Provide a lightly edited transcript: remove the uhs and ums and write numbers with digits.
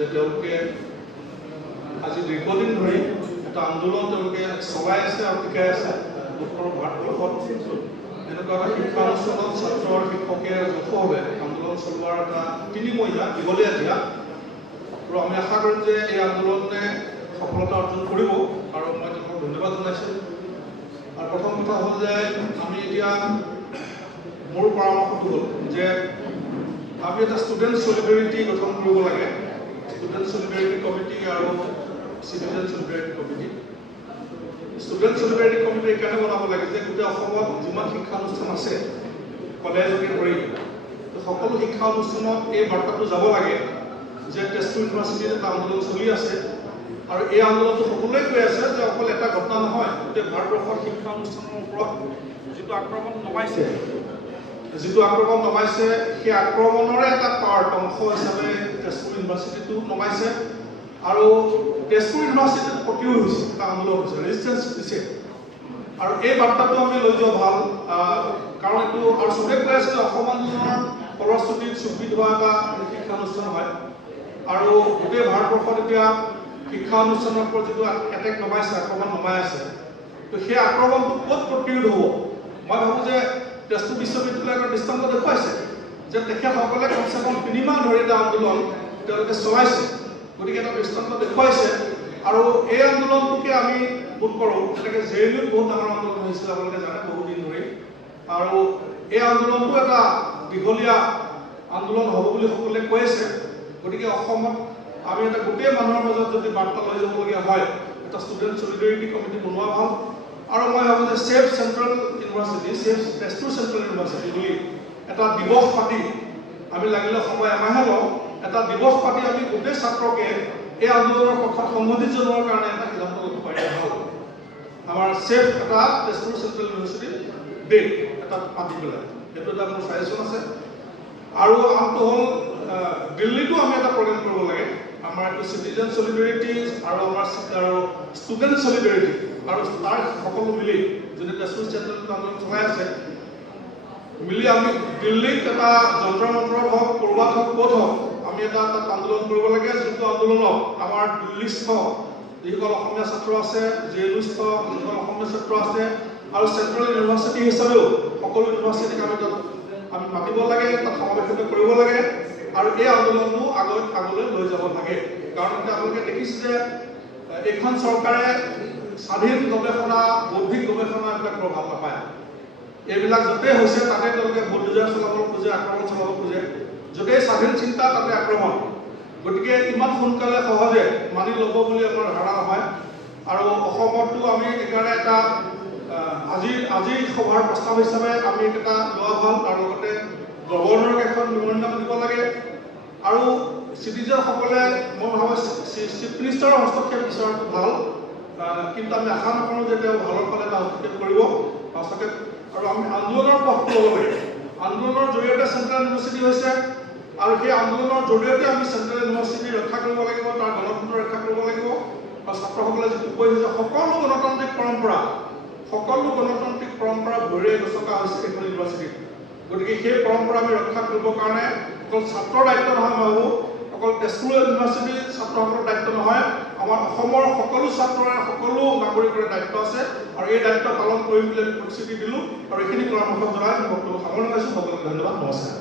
যে তেওঁলোকে আজি দীৰ্ঘদিন ধৰি এটা আন্দোলন তেওঁলোকে চলাই আছে আৰু শিকাই আছে উত্তৰ ভাৰতবৰ্ষত এনেকুৱা এটা শিক্ষানুষ্ঠানত ছাত্ৰ আৰু শিক্ষকে যথেষ্টভাৱে আন্দোলন চলোৱাৰ এটা তিনিমহীয়া দীঘলীয়া দিয়া আৰু আমি আশা কৰিম যে এই আন্দোলনে সফলতা অৰ্জন কৰিব আৰু মই তেওঁলোকক ধন্যবাদ জনাইছোঁ। আৰু প্ৰথম কথা হ'ল যে আমি এতিয়া মোৰ পৰামৰ্শটো হ'ল যে আমি এটা ষ্টুডেণ্ট চলিডাৰিটি গঠন কৰিব লাগে, ষ্টুডেণ্ট চলিডাৰিটি কমিটি আৰু চিটিজেন চলিডাৰিটি কমিটি। ষ্টুডেণ্ট চলিডাৰিটি কমিটি এইকাৰণে বনাব লাগে যে গোটেই অসমত যিমান শিক্ষানুষ্ঠান আছে কলেজকে ধৰি সকলো শিক্ষা অনুষ্ঠানত এই বাৰ্তাটো যাব লাগে যে তেজপুৰ ইউনিভাৰ্চিটিত এটা আন্দোলন চলি আছে আৰু এই আন্দোলনটো সকলোৱে কৈ আছে যে অকল এটা ঘটনা নহয়, গোটেই ভাৰতবৰ্ষৰ শিক্ষা অনুষ্ঠানৰ ওপৰত যিটো আক্ৰমণ নমাইছে সেই আক্ৰমণৰে এটা পাৰ্ট অংশ হিচাপে তেজপুৰ ইউনিভাৰ্চিটিটো নমাইছে আৰু তেজপুৰ ইউনিভাৰ্চিটিত প্ৰতিও হৈছে এটা আন্দোলন হৈছে, ৰেজিষ্টেঞ্চ দিছে আৰু এই বাৰ্তাটো আমি লৈ যোৱা ভাল। কাৰণ এইটো আৰু চবেই কৈ আছে যে অসম আন্দোলনৰ ফলশ্ৰুতিত স্বীকৃত হোৱা এটা শিক্ষানুষ্ঠান হয় আৰু গোটেই ভাৰতবৰ্ষত এতিয়া শিক্ষা অনুষ্ঠানৰ ওপৰত যিটো এটেক নমাইছে, আক্ৰমণ নমাই আছে, তো সেই আক্ৰমণটো ক'ত প্ৰতিৰোধ হ'ব? মই ভাবোঁ যে তেজপুৰ বিশ্ববিদ্যালয়ৰ দৃষ্টান্ত দেখুৱাইছে যে তেখেতসকলে কমচে কম 3 মাহ ধৰি এটা আন্দোলন তেওঁলোকে চলাইছে, গতিকে এটা দৃষ্টান্ত দেখুৱাইছে আৰু এই আন্দোলনটোকে আমি বোধ কৰোঁ যেনেকৈ জেএনইউত বহুত ডাঙৰ আন্দোলন হৈছিল আপোনালোকে জানে বহুদিন ধৰি, আৰু এই আন্দোলনটো এটা দীঘলীয়া আন্দোলন হ'ব বুলি সকলোৱে কৈ আছে। গতিকে অসমত আমি এটা গোটেই মানুহৰ মাজত যদি বাৰ্তা লৈ যাবলগীয়া হয় এটা ষ্টুডেণ্ট চলিডাৰিটি কমিটি বনোৱা ভাল। আৰু মই ভাবোঁ যে save central university, save Tezpur central university বুলি এটা দিৱস পাতি আমি লাগিলে সময় এমাহে লওঁ, এটা দিৱস পাতি আমি গোটেই ছাত্ৰকে এই আন্দোলনৰ পক্ষত সংগঠিত জনোৱাৰ কাৰণে এটা সিদ্ধান্ত ল'ব পাৰিলে ভাল। আমাৰ ছেভ এটা তেজপুৰ চেণ্ট্ৰেল ইউনিভাৰ্চিটি ডে এটা পাতি পেলাই, সেইটো এটা মোৰ চাজেশ্যন আছে। আৰু আনটো হ'ল দিল্লীতো আমি এটা প্ৰগ্ৰেম কৰিব লাগে, আমাৰ এইটো চিটিজেন চলিডাৰিটি আৰু আমাৰ ষ্টুডেণ্ট চলিডাৰিটি আৰু তাৰ সকলো মিলি যোনে তেজপুৰ চেণ্ট্ৰেল আন্দোলন চলাই আছে মিলি আমি দিল্লীত এটা যন্ত্ৰ মন্ত্ৰত হওক, ক'ৰবাত হওক, ক'ত হওক আমি এটা তাত আন্দোলন কৰিব লাগে, যিটো আন্দোলনত আমাৰ দিল্লীস্থ যিসকল অসমীয়া ছাত্ৰ আছে, জেএনইউস্থ যিসকল অসমীয়া ছাত্ৰ আছে আৰু চেণ্ট্ৰেল ইউনিভাৰ্চিটি হিচাপেও সকলো ইউনিভাৰ্চিটিক আমি তাত আমি মাতিব লাগে, তাত সমাৱেশিত কৰিব লাগে আৰু এই আন্দোলনটো আগলৈ লৈ যাব লাগে। কাৰণ এতিয়া আপোনালোকে দেখিছে যে এইখন চৰকাৰে স্বাধীন গৱেষণা, বৌদ্ধিক গৱেষণা এইবিলাক বৰ ভাল নাপায়। এইবিলাক য'তেই হৈছে তাতে তেওঁলোকে বুলডোজাৰ চলাব খোজে, আক্ৰমণ চলাব খোজে, য'তেই স্বাধীন চিন্তা তাতে আক্ৰমণ। গতিকে ইমান সোনকালে সহজে মানি ল'ব বুলি আমাৰ ধাৰণা নহয়। আৰু অসমতো আমি সেইকাৰণে এটা আজিৰ সভাৰ প্ৰস্তাৱ হিচাপে আমি এটা লোৱা ভাল, তাৰ লগতে গভৰ্ণৰক এখন মেমৰেণ্ডাম দিব লাগে আৰু চিটিজেনসকলে মই ভাবোঁ চিফ মিনিষ্টাৰৰ হস্তক্ষেপ বিচৰাটো ভাল, কিন্তু আমি আশা নকৰোঁ যে তেওঁ ভালৰ ফালে এটা হস্তক্ষেপ কৰিব হস্তক্ষেপ। আৰু আমি আন্দোলনৰ পথটো ল'ব লাগে, আন্দোলনৰ জৰিয়তে চেণ্ট্ৰেল ইউনিভাৰ্চিটি হৈছে আৰু সেই আন্দোলনৰ জৰিয়তে আমি চেণ্ট্ৰেল ইউনিভাৰ্চিটি ৰক্ষা কৰিব লাগিব, তাৰ গণতন্ত্ৰ ৰক্ষা কৰিব লাগিব। আৰু ছাত্ৰসকলে যিটো কৈছে যে সকলো গণতান্ত্ৰিক পৰম্পৰা ভৰিৰে গছকা হৈছে এইখন ইউনিভাৰ্চিটিত। গতিকে সেই পৰম্পৰা আমি ৰক্ষা কৰিবৰ কাৰণে অকল ছাত্ৰৰ দায়িত্ব নহয়, মই ভাবোঁ অকল তেজপুৰ ইউনিভাৰ্চিটিৰ ছাত্ৰসকলৰ দায়িত্ব নহয়, আমাৰ অসমৰ সকলো ছাত্ৰৰে সকলো নাগৰিকৰে দায়িত্ব আছে আৰু এই দায়িত্ব পালন কৰিম বুলি আমি প্ৰতিশ্ৰুতি দিলোঁ আৰু এইখিনি পৰামৰ্শ জনাই বক্তব্য সামৰণি মাৰিছোঁ। সকলোকে ধন্যবাদ, নমস্কাৰ।